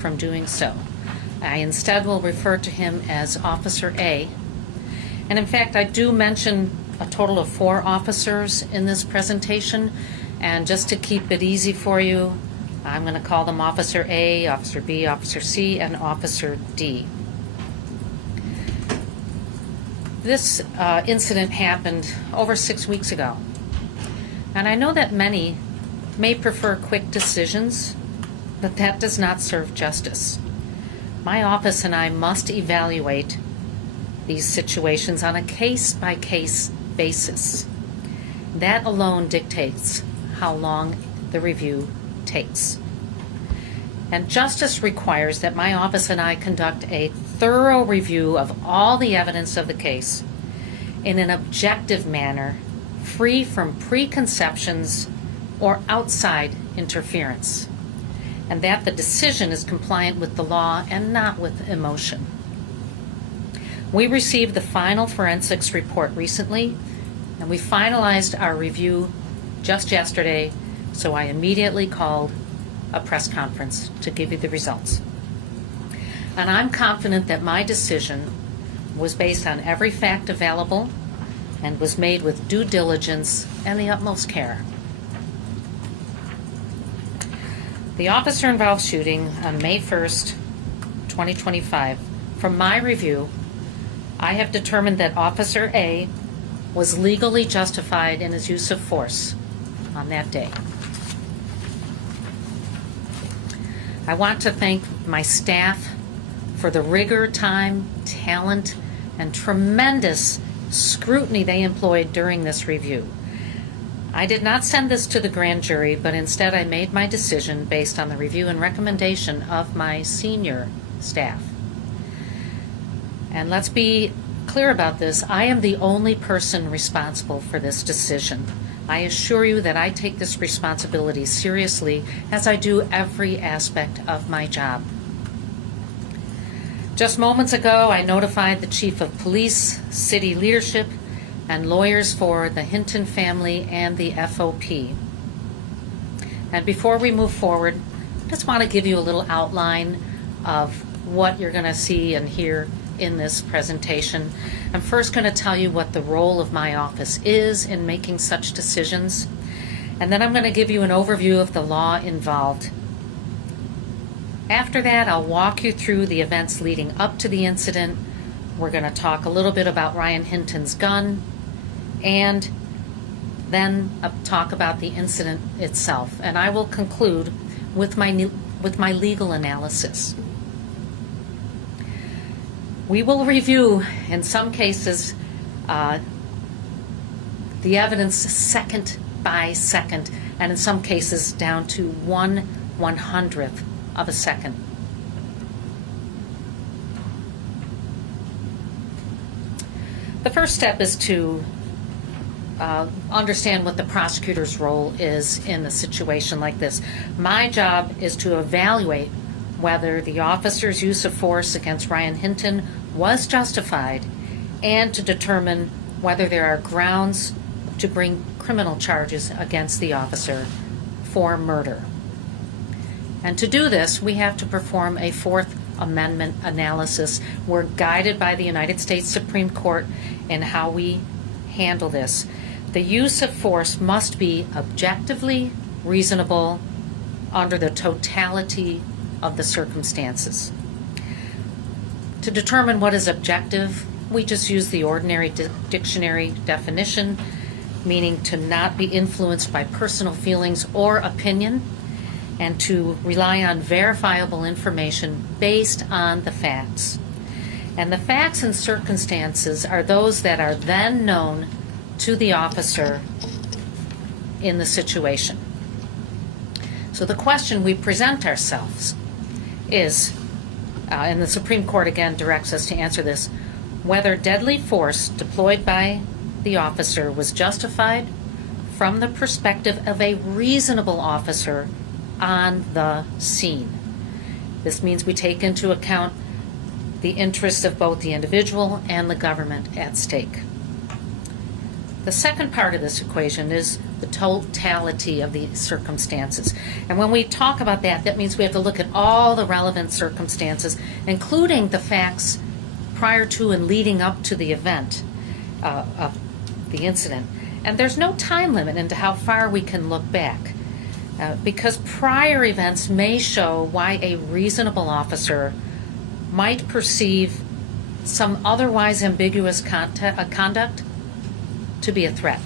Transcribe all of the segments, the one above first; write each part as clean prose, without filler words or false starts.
from doing so. I instead will refer to him as Officer A. And in fact, I do mention a total of 4 officers in this presentation, and just to keep it easy for you, I'm going to call them Officer A, Officer B, Officer C, and Officer D. This incident happened over 6 weeks ago, and I know that many may prefer quick decisions, but that does not serve justice. My office and I must evaluate these situations on a case-by-case basis. That alone dictates how long the review takes. And justice requires that my office and I conduct a thorough review of all the evidence of the case in an objective manner, free from preconceptions or outside interference, and that the decision is compliant with the law and not with emotion. We received the final forensics report recently, and we finalized our review just yesterday, so I immediately called a press conference to give you the results. And I'm confident that my decision was based on every fact available and was made with due diligence and the utmost care. The officer-involved shooting on May 1st, 2025, from my review, I have determined that Officer A was legally justified in his use of force on that day. I want to thank my staff for the rigor, time, talent, and tremendous scrutiny they employed during this review. I did not send this to the grand jury, but instead I made my decision based on the review and recommendation of my senior staff. And let's be clear about this. I am the only person responsible for this decision. I assure you that I take this responsibility seriously, as I do every aspect of my job. Just moments ago, I notified the Chief of Police, city leadership, and lawyers for the Hinton family and the FOP. And before we move forward, I just want to give you a little outline of what you're going to see and hear in this presentation. I'm first going to tell you what the role of my office is in making such decisions, and then I'm going to give you an overview of the law involved. After that, I'll walk you through the events leading up to the incident. We're going to talk a little bit about Ryan Hinton's gun, and then talk about the incident itself. And I will conclude with my legal analysis. We will review, in some cases, the evidence second by second, and in some cases down to 1/100th of a second. The first step is to understand what the prosecutor's role is in a situation like this. My job is to evaluate whether the officer's use of force against Ryan Hinton was justified, and to determine whether there are grounds to bring criminal charges against the officer for murder. And to do this, we have to perform a Fourth Amendment analysis. We're guided by the United States Supreme Court in how we handle this. The use of force must be objectively reasonable under the totality of the circumstances. To determine what is objective, we just use the ordinary dictionary definition, meaning to not be influenced by personal feelings or opinion, and to rely on verifiable information based on the facts. And the facts and circumstances are those that are then known to the officer in the situation. So the question we present ourselves is, and the Supreme Court again directs us to answer this, whether deadly force deployed by the officer was justified from the perspective of a reasonable officer on the scene. This means we take into account the interests of both the individual and the government at stake. The second part of this equation is the totality of the circumstances. And when we talk about that, that means we have to look at all the relevant circumstances, including the facts prior to and leading up to the event of the incident. And there's no time limit into how far we can look back, because prior events may show why a reasonable officer might perceive some otherwise ambiguous conduct to be a threat.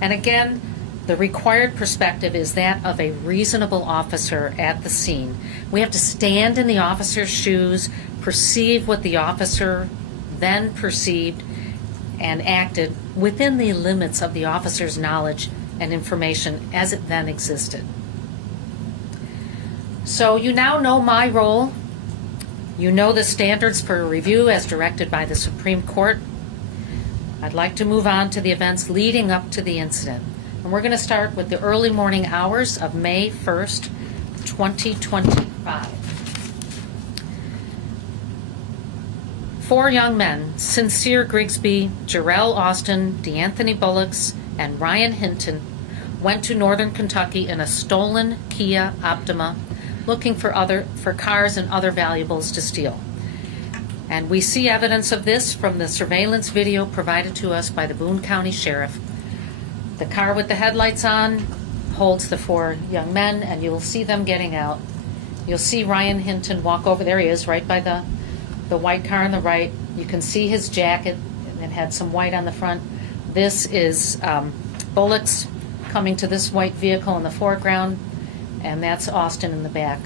And again, the required perspective is that of a reasonable officer at the scene. We have to stand in the officer's shoes, perceive what the officer then perceived and acted within the limits of the officer's knowledge and information as it then existed. So you now know my role. You know the standards for review as directed by the Supreme Court. I'd like to move on to the events leading up to the incident. And we're going to start with the early morning hours of May 1st, 2025. 4 young men, Sincere Grigsby, Jarrell Austin, DeAnthony Bullocks, and Ryan Hinton, went to northern Kentucky in a stolen Kia Optima looking for cars and other valuables to steal. And we see evidence of this from the surveillance video provided to us by the Boone County Sheriff. The car with the headlights on holds the 4 young men, and you'll see them getting out. You'll see Ryan Hinton walk over. There he is, right by the white car on the right. You can see his jacket, and it had some white on the front. This is Bullocks coming to this white vehicle in the foreground, and that's Austin in the back.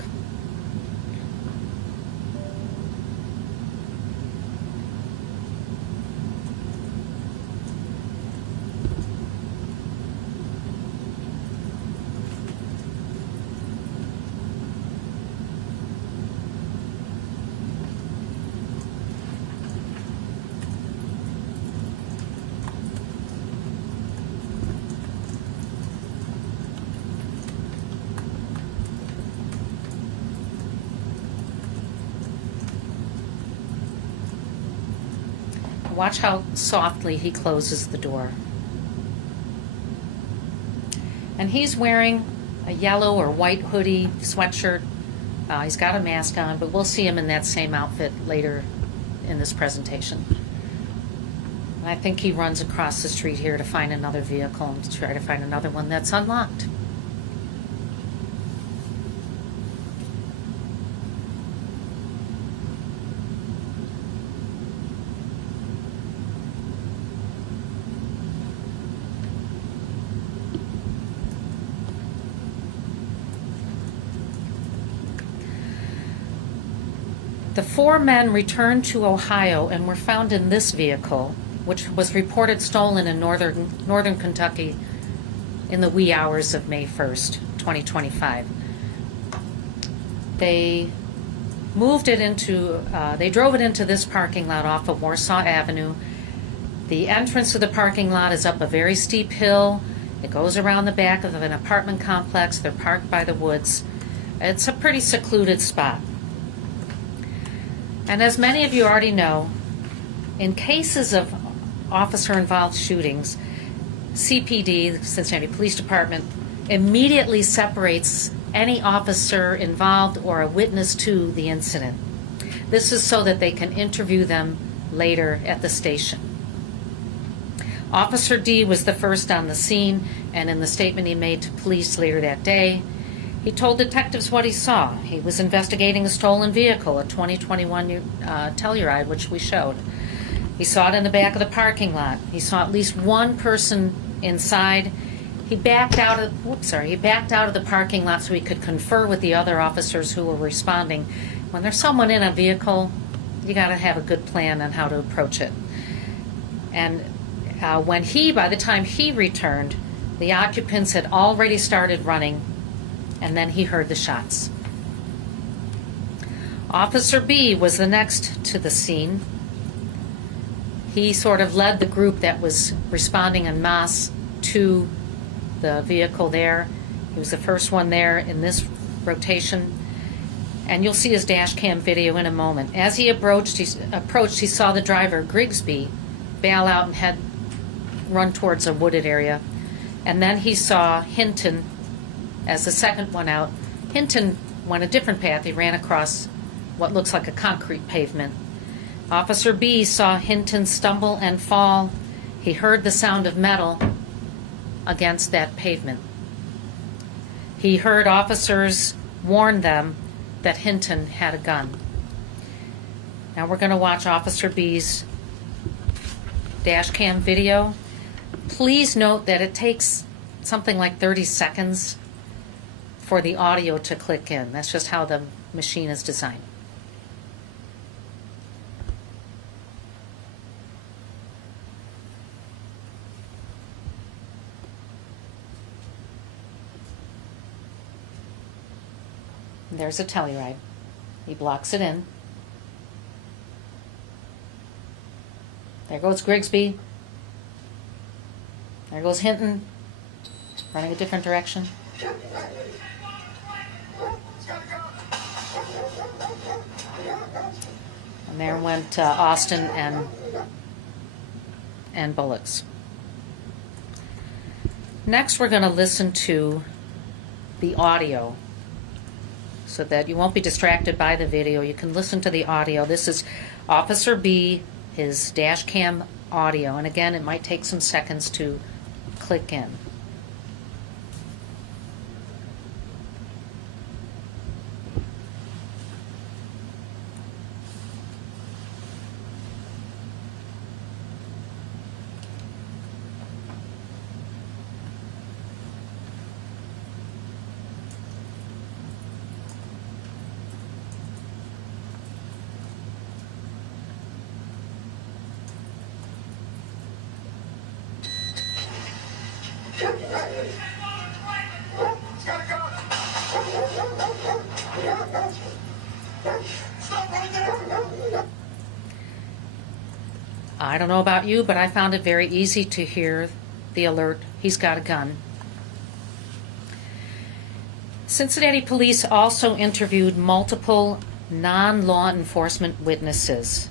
Watch how softly he closes the door. And he's wearing a yellow or white hoodie, sweatshirt. He's got a mask on, but we'll see him in that same outfit later in this presentation. And I think he runs across the street here to find another vehicle and to try to find another one that's unlocked. The 4 men returned to Ohio and were found in this vehicle, which was reported stolen in northern Kentucky in the wee hours of May 1st, 2025. They drove it into this parking lot off of Warsaw Avenue. The entrance to the parking lot is up a very steep hill. It goes around the back of an apartment complex. They're parked by the woods. It's a pretty secluded spot. And as many of you already know, in cases of officer-involved shootings, CPD, the Cincinnati Police Department, immediately separates any officer involved or a witness to the incident. This is so that they can interview them later at the station. Officer D was the first on the scene, and in the statement he made to police later that day, he told detectives what he saw. He was investigating a stolen vehicle, a 2021 Telluride, which we showed. He saw it in the back of the parking lot. He saw at least one person inside. He backed out of the parking lot so he could confer with the other officers who were responding. When there's someone in a vehicle, you got to have a good plan on how to approach it. And by the time he returned, the occupants had already started running, and then he heard the shots. Officer B was the next to the scene. He sort of led the group that was responding en masse to the vehicle there. He was the first one there in this rotation. And you'll see his dash cam video in a moment. As he approached, he saw the driver, Grigsby, bail out and head run towards a wooded area. And then he saw Hinton as the second one out. Hinton went a different path. He ran across what looks like a concrete pavement. Officer B saw Hinton stumble and fall. He heard the sound of metal against that pavement. He heard officers warn them that Hinton had a gun. Now we're going to watch Officer B's dash cam video. Please note that it takes something like 30 seconds for the audio to click in. That's just how the machine is designed. There's a Telluride. He blocks it in. There goes Grigsby. There goes Hinton, running a different direction. And there went Austin and Bullocks. Next, we're going to listen to the audio so that you won't be distracted by the video. You can listen to the audio. This is Officer B, his dash cam audio. And again, it might take some seconds to click in. I don't know about you, but I found it very easy to hear the alert, he's got a gun. Cincinnati police also interviewed multiple non-law enforcement witnesses.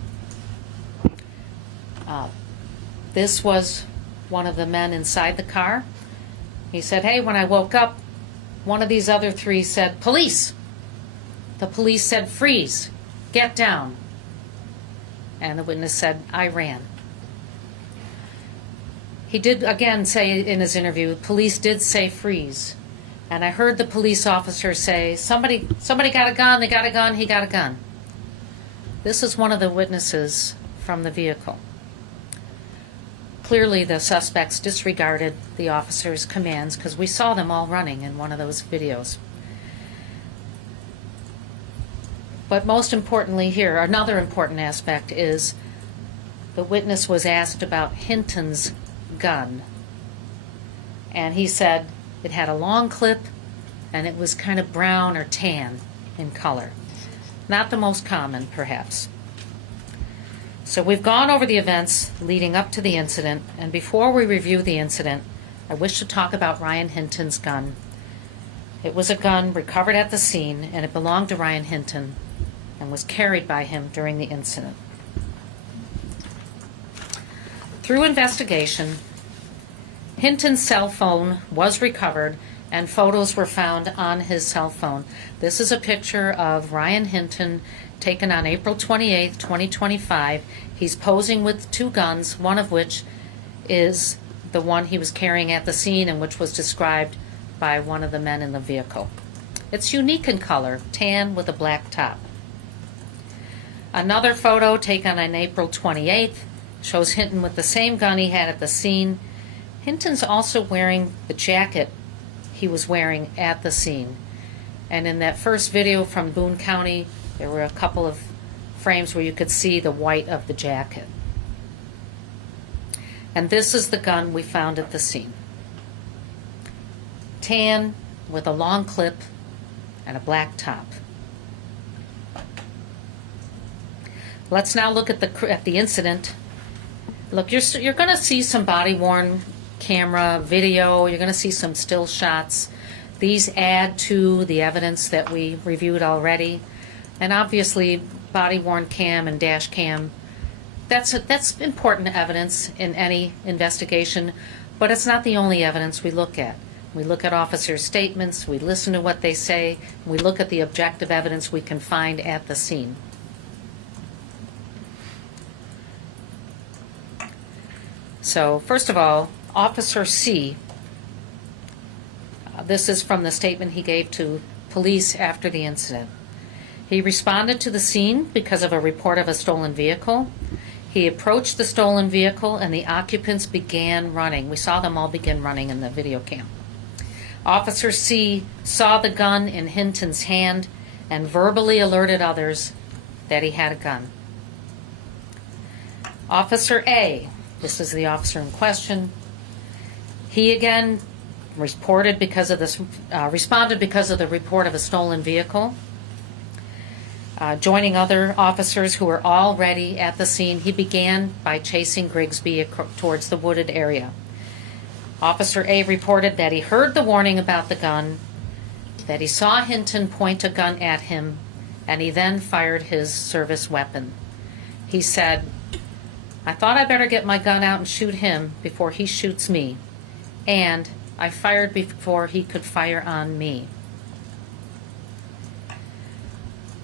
This was one of the men inside the car. He said, hey, when I woke up, one of these other three said, police. The police said, freeze, get down. And the witness said, I ran. He did again say in his interview, police did say freeze. And I heard the police officer say, somebody got a gun, they got a gun, he got a gun. This is one of the witnesses from the vehicle. Clearly the suspects disregarded the officer's commands because we saw them all running in one of those videos. But most importantly here, another important aspect is the witness was asked about Hinton's gun. And he said it had a long clip and it was kind of brown or tan in color. Not the most common, perhaps. So we've gone over the events leading up to the incident, and before we review the incident, I wish to talk about Ryan Hinton's gun. It was a gun recovered at the scene, and it belonged to Ryan Hinton and was carried by him during the incident. Through investigation, Hinton's cell phone was recovered and photos were found on his cell phone. This is a picture of Ryan Hinton taken on April 28, 2025. He's posing with two guns, one of which is the one he was carrying at the scene and which was described by one of the men in the vehicle. It's unique in color, tan with a black top. Another photo taken on April 28th shows Hinton with the same gun he had at the scene. Hinton's also wearing the jacket he was wearing at the scene. And in that first video from Boone County, there were a couple of frames where you could see the white of the jacket. And this is the gun we found at the scene. Tan with a long clip and a black top. Let's now look at the incident. Look, you're going to see some body-worn camera video. You're going to see some still shots. These add to the evidence that we reviewed already. And obviously, body-worn cam and dash cam That's important evidence in any investigation, but it's not the only evidence we look at. We look at officers' statements, we listen to what they say, we look at the objective evidence we can find at the scene. So, first of all, Officer C, this is from the statement he gave to police after the incident. He responded to the scene because of a report of a stolen vehicle. He approached the stolen vehicle and the occupants began running. We saw them all begin running in the video cam. Officer C saw the gun in Hinton's hand and verbally alerted others that he had a gun. Officer A, this is the officer in question, he again responded because of the report of a stolen vehicle. Joining other officers who were already at the scene, he began by chasing Grigsby towards the wooded area. Officer A reported that he heard the warning about the gun, that he saw Hinton point a gun at him, and he then fired his service weapon. He said, "I thought I better get my gun out and shoot him before he shoots me, and I fired before he could fire on me."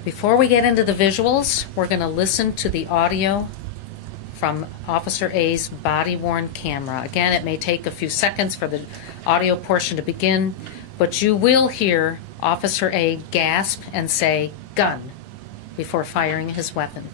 Before we get into the visuals, we're going to listen to the audio from Officer A's body-worn camera. Again, it may take a few seconds for the audio portion to begin, but you will hear Officer A gasp and say, "Gun," before firing his weapon.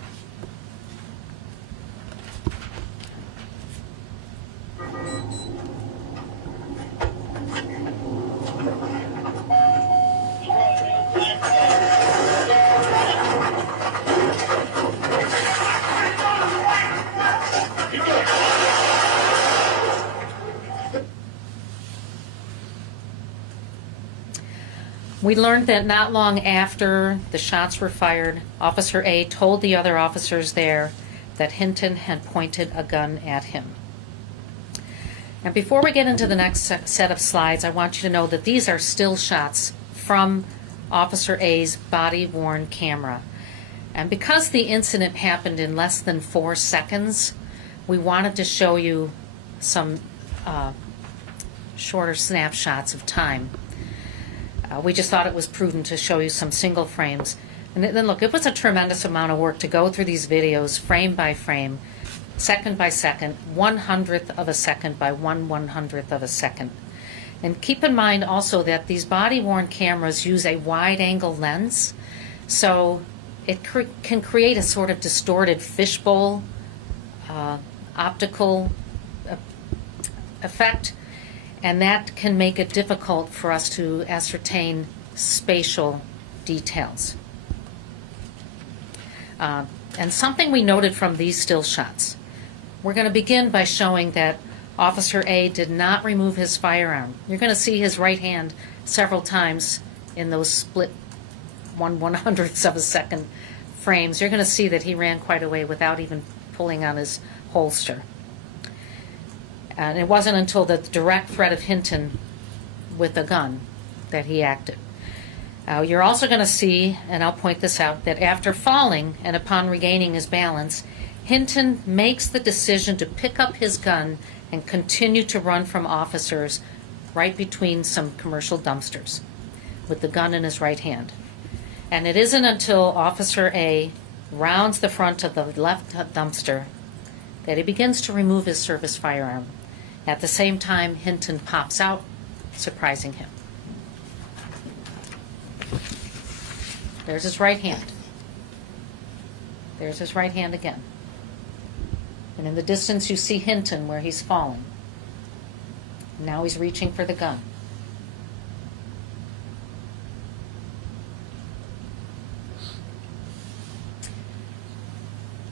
We learned that not long after the shots were fired, Officer A told the other officers there that Hinton had pointed a gun at him. And before we get into the next set of slides, I want you to know that these are still shots from Officer A's body-worn camera. And because the incident happened in less than 4 seconds, we wanted to show you some shorter snapshots of time. We just thought it was prudent to show you some single frames. And then look, it was a tremendous amount of work to go through these videos frame by frame, second by second, 1/100th of a second by 1/100th of a second. And keep in mind also that these body-worn cameras use a wide-angle lens, so it can create a sort of distorted fishbowl optical effect, and that can make it difficult for us to ascertain spatial details. And something we noted from these still shots. We're going to begin by showing that Officer A did not remove his firearm. You're going to see his right hand several times in those split 1/100ths of a second frames. You're going to see that he ran quite a way without even pulling on his holster. And it wasn't until the direct threat of Hinton with a gun that he acted. You're also going to see, and I'll point this out, that after falling and upon regaining his balance, Hinton makes the decision to pick up his gun and continue to run from officers right between some commercial dumpsters with the gun in his right hand. And it isn't until Officer A rounds the front of the left dumpster that he begins to remove his service firearm. At the same time, Hinton pops out, surprising him. There's his right hand. There's his right hand again. And in the distance you see Hinton where he's fallen. Now he's reaching for the gun.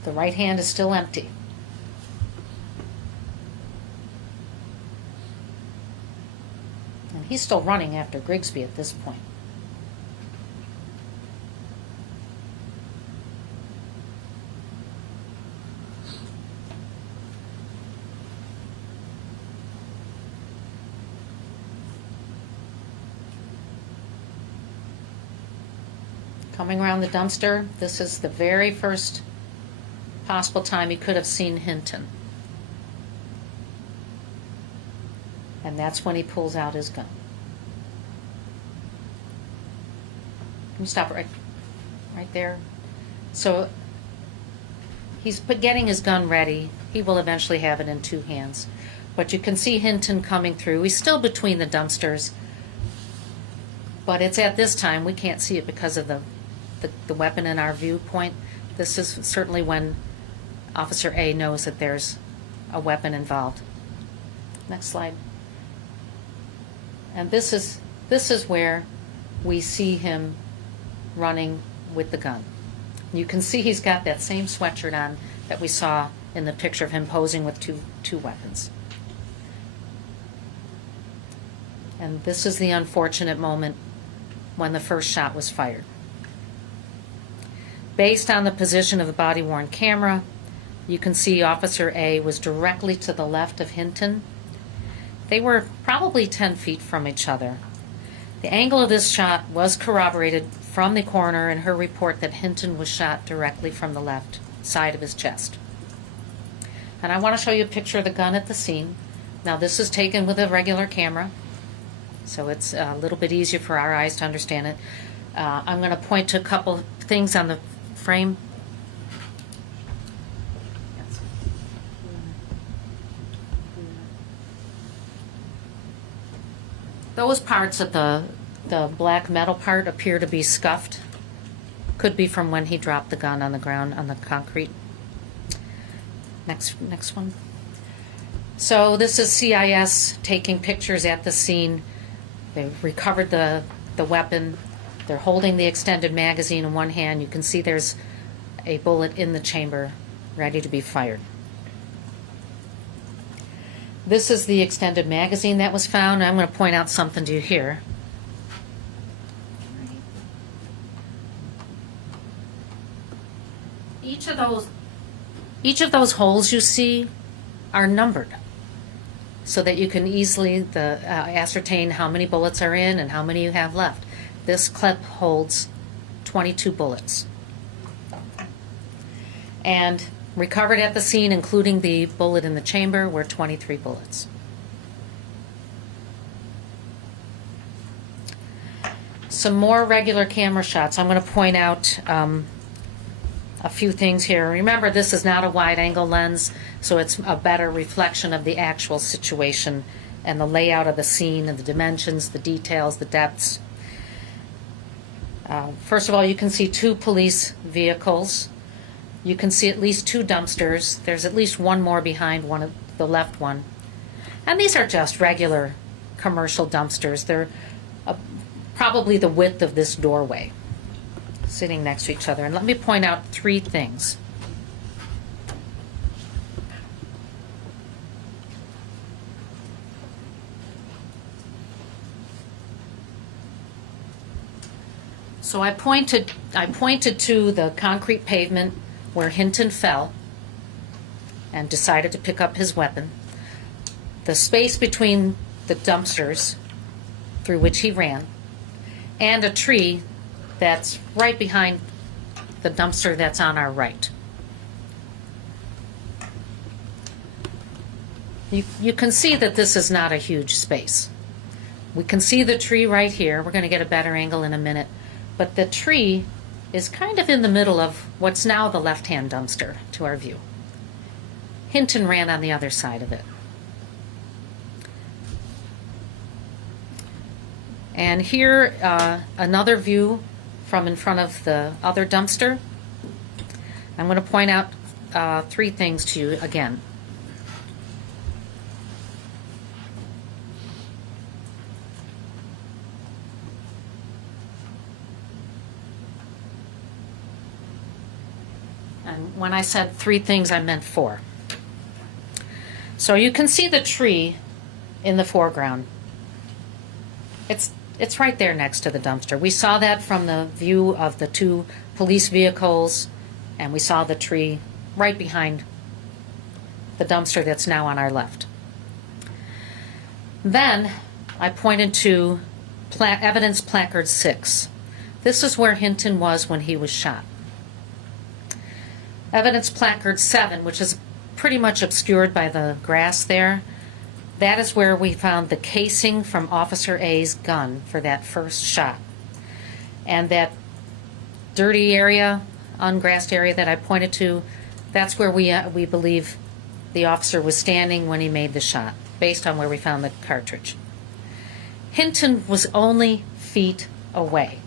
The right hand is still empty. And he's still running after Grigsby at this point. Coming around the dumpster, this is the very first possible time he could have seen Hinton. And that's when he pulls out his gun. Can you stop right there? So he's getting his gun ready. He will eventually have it in two hands. But you can see Hinton coming through. He's still between the dumpsters. But it's at this time, we can't see it because of the weapon in our viewpoint. This is certainly when Officer A knows that there's a weapon involved. Next slide. And this is where we see him running with the gun. You can see he's got that same sweatshirt on that we saw in the picture of him posing with two weapons. And this is the unfortunate moment when the first shot was fired. Based on the position of the body-worn camera, you can see Officer A was directly to the left of Hinton. They were probably 10 feet from each other. The angle of this shot was corroborated from the coroner in her report that Hinton was shot directly from the left side of his chest. And I want to show you a picture of the gun at the scene. Now this is taken with a regular camera, so it's a little bit easier for our eyes to understand it. I'm going to point to a couple of things on the frame. Those parts of the black metal part appear to be scuffed. Could be from when he dropped the gun on the ground, on the concrete. Next one. So this is CIS taking pictures at the scene. They've recovered the weapon. They're holding the extended magazine in one hand. You can see there's a bullet in the chamber ready to be fired. This is the extended magazine that was found. I'm going to point out something to you here. Each of those holes you see are numbered so that you can easily ascertain how many bullets are in and how many you have left. This clip holds 22 bullets. And recovered at the scene, including the bullet in the chamber, were 23 bullets. Some more regular camera shots. I'm going to point out a few things here. Remember, this is not a wide-angle lens, so it's a better reflection of the actual situation and the layout of the scene and the dimensions, the details, the depths. First of all, you can see two police vehicles. You can see at least two dumpsters. There's at least one more behind one of the left one. And these are just regular commercial dumpsters. They're probably the width of this doorway, sitting next to each other. And let me point out three things. So I pointed to the concrete pavement where Hinton fell and decided to pick up his weapon. The space between the dumpsters through which he ran, and a tree that's right behind the dumpster that's on our right. You can see that this is not a huge space. We can see the tree right here. We're going to get a better angle in a minute. But the tree is kind of in the middle of what's now the left-hand dumpster to our view. Hinton ran on the other side of it. And here, another view from in front of the other dumpster. I'm going to point out three things to you again. And when I said three things, I meant four. So you can see the tree in the foreground. It's right there next to the dumpster. We saw that from the view of the two police vehicles, and we saw the tree right behind the dumpster that's now on our left. Then I pointed to evidence placard 6. This is where Hinton was when he was shot. Evidence placard 7, which is pretty much obscured by the grass there, that is where we found the casing from Officer A's gun for that first shot. And that dirty area, ungrassed area that I pointed to, that's where we believe the officer was standing when he made the shot, based on where we found the cartridge. Hinton was only feet away.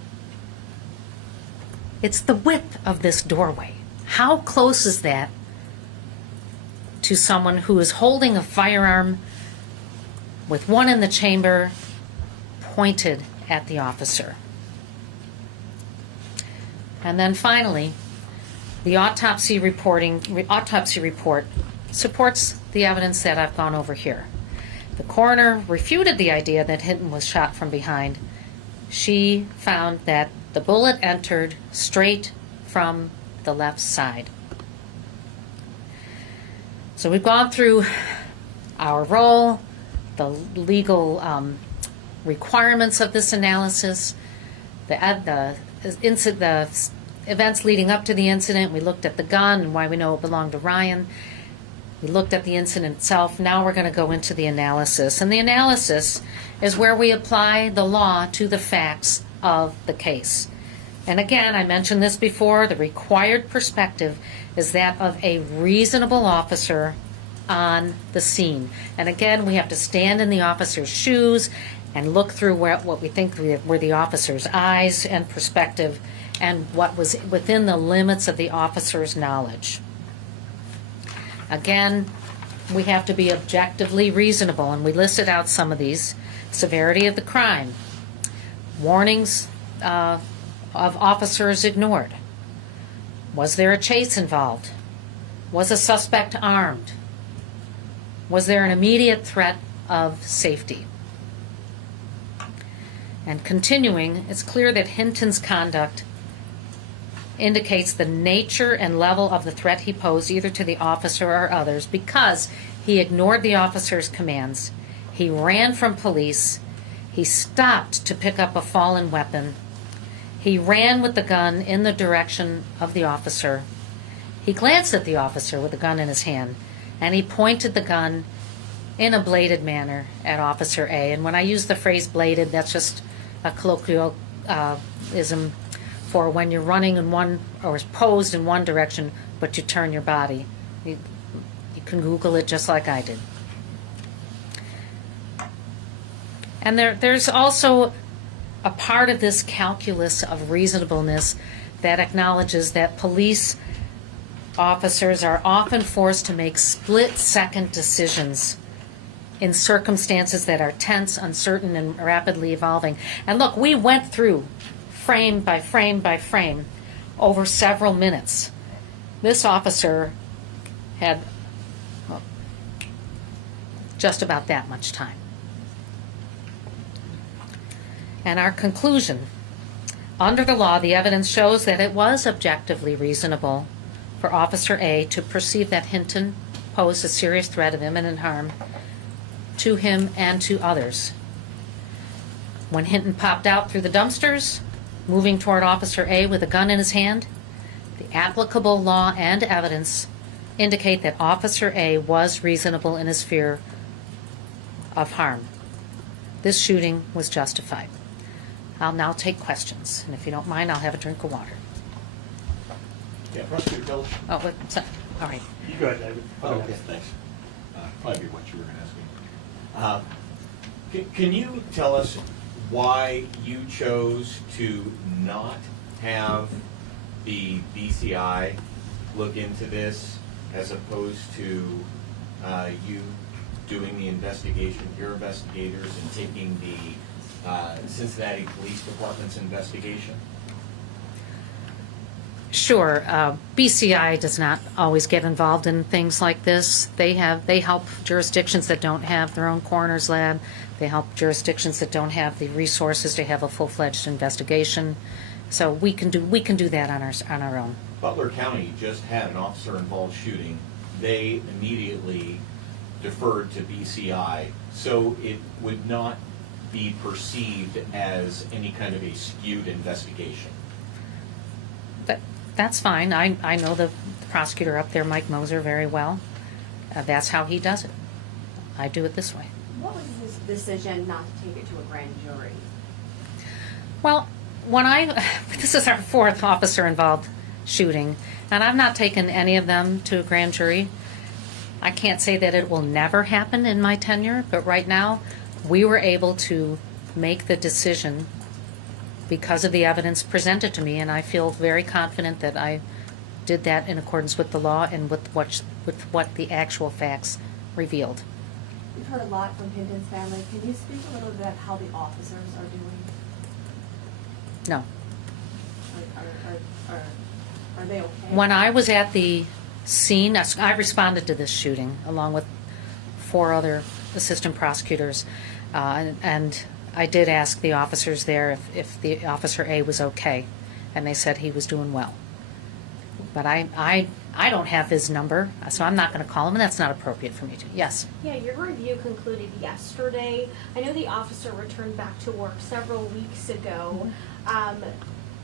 It's the width of this doorway. How close is that to someone who is holding a firearm with one in the chamber pointed at the officer? And then finally, the autopsy report supports the evidence that I've gone over here. The coroner refuted the idea that Hinton was shot from behind. She found that the bullet entered straight from the left side. So we've gone through our role, the legal requirements of this analysis, the events leading up to the incident. We looked at the gun and why we know it belonged to Ryan. We looked at the incident itself. Now we're going to go into the analysis. And the analysis is where we apply the law to the facts of the case. And again, I mentioned this before, the required perspective is that of a reasonable officer on the scene. And again, we have to stand in the officer's shoes and look through what we think were the officer's eyes and perspective and what was within the limits of the officer's knowledge. Again, we have to be objectively reasonable, and we listed out some of these. Severity of the crime, warnings of officers ignored. Was there a chase involved? Was a suspect armed? Was there an immediate threat of safety? And continuing, it's clear that Hinton's conduct indicates the nature and level of the threat he posed either to the officer or others because he ignored the officer's commands, he ran from police, he stopped to pick up a fallen weapon, he ran with the gun in the direction of the officer, he glanced at the officer with the gun in his hand, and he pointed the gun in a bladed manner at Officer A. And when I use the phrase bladed, that's just a colloquialism for when you're running in one or posed in one direction, but you turn your body. You can Google it just like I did. And there's also a part of this calculus of reasonableness that acknowledges that police officers are often forced to make split-second decisions in circumstances that are tense, uncertain, and rapidly evolving. And look, we went through frame by frame by frame over several minutes. This officer had just about that much time. And our conclusion, under the law, the evidence shows that it was objectively reasonable for Officer A to perceive that Hinton posed a serious threat of imminent harm to him and to others. When Hinton popped out through the dumpsters, moving toward Officer A with a gun in his hand, the applicable law and evidence indicate that Officer A was reasonable in his fear of harm. This shooting was justified. I'll now take questions, and if you don't mind, I'll have a drink of water. Yeah, Prosecutor Bill. Oh, wait, sorry. All right. You go ahead, David. Okay, thanks. Probably what you were going to ask me. Can you tell us why you chose to not have the BCI look into this as opposed to you doing the investigation, your investigators, and taking the Cincinnati Police Department's investigation? Sure. BCI does not always get involved in things like this. They help jurisdictions that don't have their own coroner's lab. They help jurisdictions that don't have the resources to have a full-fledged investigation. So we can do that on our own. Butler County just had an officer-involved shooting. They immediately deferred to BCI, so it would not be perceived as any kind of a skewed investigation. That's fine. I know the the prosecutor up there, Mike Moser, very well. That's how he does it. I do it this way. What was his decision not to take it to a grand jury? Well, this is our fourth officer-involved shooting, and I've not taken any of them to a grand jury. I can't say that it will never happen in my tenure, but right now, we were able to make the decision because of the evidence presented to me, and I feel very confident that I did that in accordance with the law and with what the actual facts revealed. We've heard a lot from Hinton's family. Can you speak a little bit about how the officers are doing? No. Are they okay? When I was at the scene, I responded to this shooting along with 4 other assistant prosecutors, and I did ask the officers there if the Officer A was okay, and they said he was doing well. But I don't have his number, so I'm not going to call him, and that's not appropriate for me to. Yes. Yeah, your review concluded yesterday. I know the officer returned back to work several weeks ago.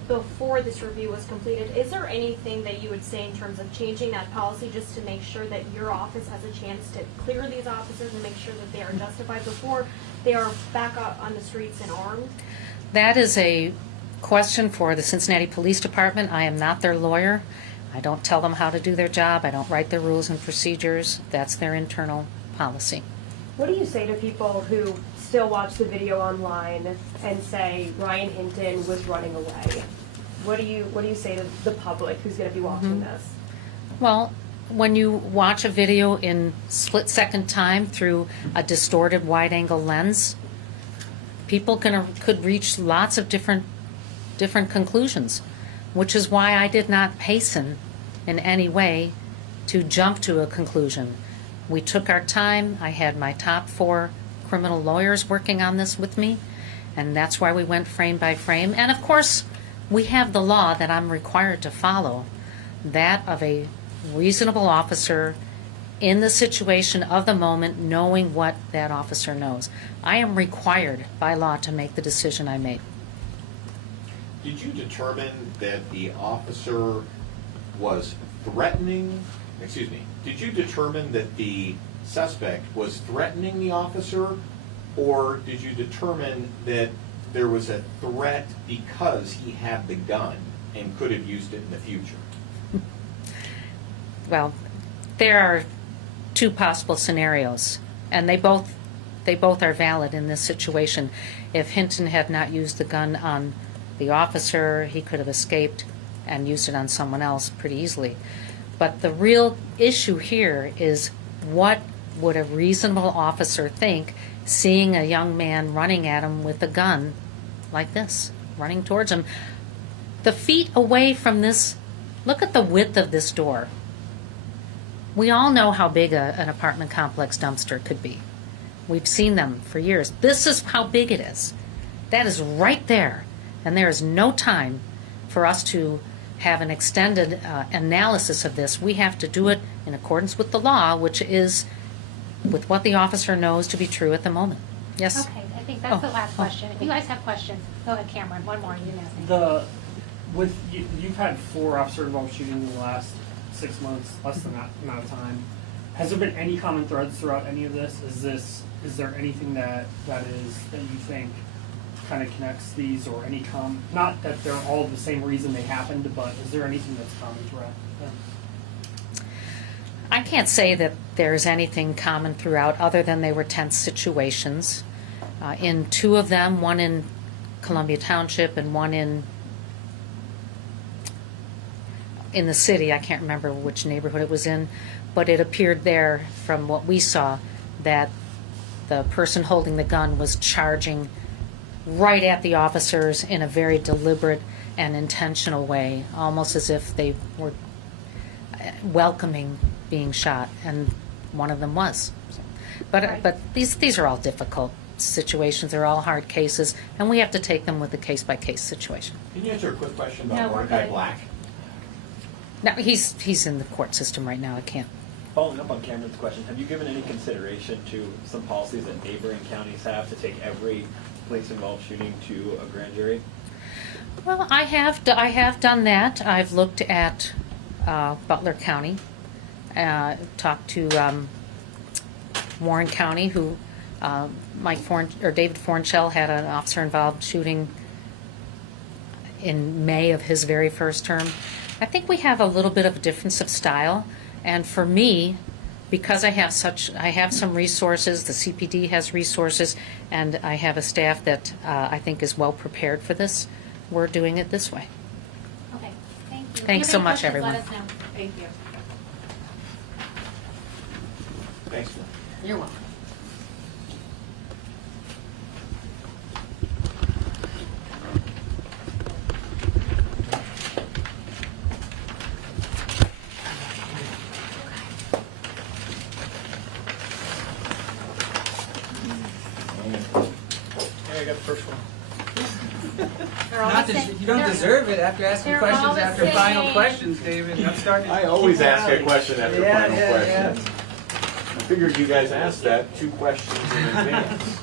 Before this review was completed, is there anything that you would say in terms of changing that policy just to make sure that your office has a chance to clear these officers and make sure that they are justified before they are back out on the streets and armed? That is a question for the Cincinnati Police Department. I am not their lawyer. I don't tell them how to do their job. I don't write their rules and procedures. That's their internal policy. What do you say to people who still watch the video online and say Ryan Hinton was running away? What do you say to the public who's going to be watching this? Well, when you watch a video in split-second time through a distorted wide-angle lens, people could reach lots of different conclusions, which is why I did not hasten in any way to jump to a conclusion. We took our time. I had my top 4 criminal lawyers working on this with me, and that's why we went frame by frame. And of course, we have the law that I'm required to follow, that of a reasonable officer in the situation of the moment, knowing what that officer knows. I am required by law to make the decision I made. Did you determine that the officer was threatening, did you determine that the suspect was threatening the officer, or did you determine that there was a threat because he had the gun and could have used it in the future? Well, there are 2 possible scenarios, and they both are valid in this situation. If Hinton had not used the gun on the officer, he could have escaped and used it on someone else pretty easily. But the real issue here is, what would a reasonable officer think seeing a young man running at him with a gun like this, running towards him? The feet away from this, look at the width of this door. We all know how big an apartment complex dumpster could be. We've seen them for years. This is how big it is. That is right there. And there is no time for us to have an extended analysis of this. We have to do it in accordance with the law, which is with what the officer knows to be true at the moment. Yes? Okay, I think that's the last question. If you guys have questions, go ahead, Cameron. One more, you know. You've had 4 officer-involved shootings in the last 6 months, less than that amount of time. Has there been any common threads throughout any of this? Is there anything that you think kind of connects these, or any not that they're all the same reason they happened, but is there anything that's common throughout them? I can't say that there's anything common throughout other than they were tense situations. In 2 of them, one in Columbia Township and one in the city, I can't remember which neighborhood it was in, but it appeared there from what we saw that the person holding the gun was charging right at the officers in a very deliberate and intentional way, almost as if they were welcoming being shot, and one of them was. But these are all difficult situations. They're all hard cases, and we have to take them with a case-by-case situation. Can you answer a quick question No, about we're Mordecai good. Black? Now, he's in the court system right now. I can't. Following up on Cameron's question, have you given any consideration to some policies that neighboring counties have to take every police-involved shooting to a grand jury? Well, I have done that. I've looked at Butler County, talked to Warren County, who David Fornchell had an officer-involved shooting in May of his very first term. I think we have a little bit of a difference of style, and for me, because I have some resources, the CPD has resources, and I have a staff that I think is well prepared for this, we're doing it this way. Okay, thank you. Thanks If you have so any much, questions, everyone. Let us know. Thank you. Thanks, Phil. You're welcome. Hey, I got the first one. They're all Not the des- same. you don't They're- deserve it after asking they're all questions the after final same. questions, David. I'm starting to I always keep ask a rallying. question after Yeah, final yeah, questions. I figured you guys asked that 2 questions in advance.